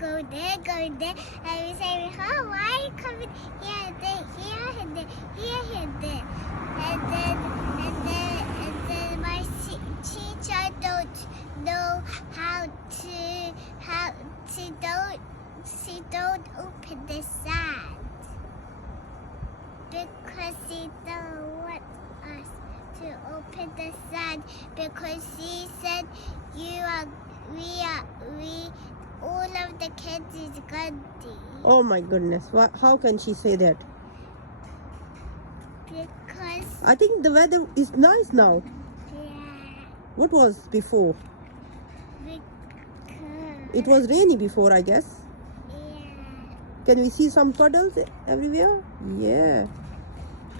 go there. And we say, oh, why are you coming here, there, here, and there, here, and there? And then my teacher don't know she don't open the sand. Because she don't want us to open the sand, because she said all of the kids is Gandhi. Oh my goodness. How can she say that? Because I think the weather is nice now. yeah, What was before? because It was rainy before, I guess. yeah. Can we see some puddles everywhere? Yeah.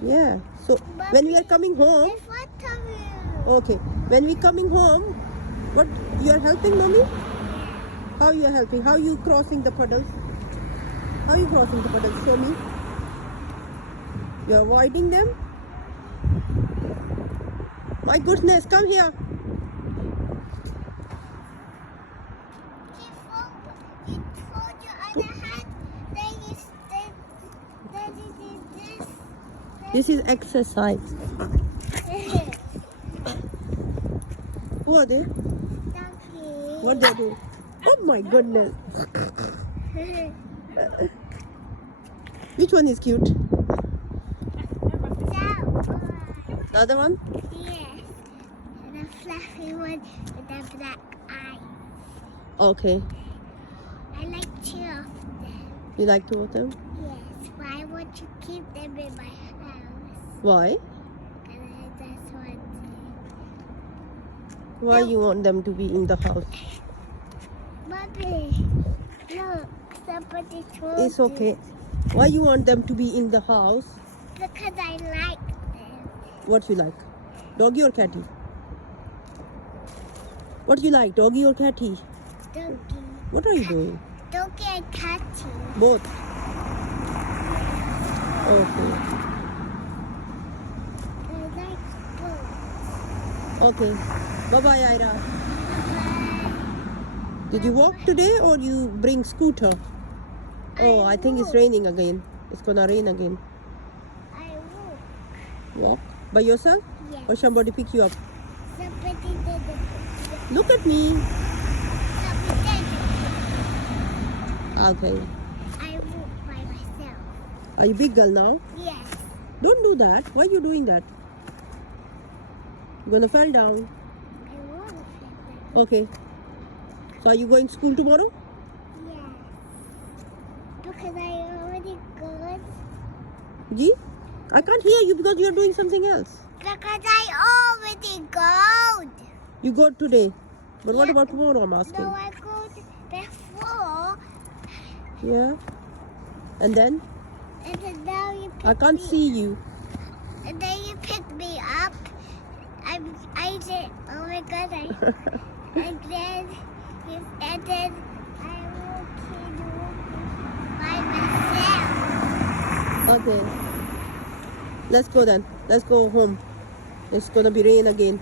Yeah. So when we are coming home, In front of you. okay. When we coming home, what you are helping, mommy? How you are helping? How you crossing the puddles? How you crossing the puddles? Show me. You are avoiding them? My goodness, come here. You hold your other hand, then you do this. This is exercise. Who are they? Donkey. What they do? Oh my goodness. Which one is cute? The other one? Yes. And a fluffy one with the black eyes. Okay. I like two of them. You like two of them? Yes. Why would you keep them in my house? Why? And I just want Why you want them to be in the house? Mommy, look, somebody told It's okay. Why you want them to be in the house? Because I like them. What you like? Doggy or catty? What you like, doggy or catty? Donkey. What are you doing? Donkey and catty. Both. Okay. I like both. Okay. Bye-bye, Ira. Bye. Did you walk today or you bring scooter? Oh, I think it's raining again. It's gonna rain again. I walk. Walk? By yourself? Yes. Or somebody pick you up? Somebody did it. Look at me. Somebody did Okay. it. I walk by myself. Are you big girl now? Yes. Don't do that. Why are you doing that? You're gonna fall down. I want to fit that. Okay. So are you going to school tomorrow? Yes. Because I already got. Gee? I can't hear you because you're doing something else. Because I already got. You go today. But what Yeah. about tomorrow, I'm asking? No, I got before. Yeah. And then? And then now you pick I can't me. see you. And then you pick me up. I did. Oh my God! And then I walking by myself. Okay. Let's go then. Let's go home. It's gonna be rain again.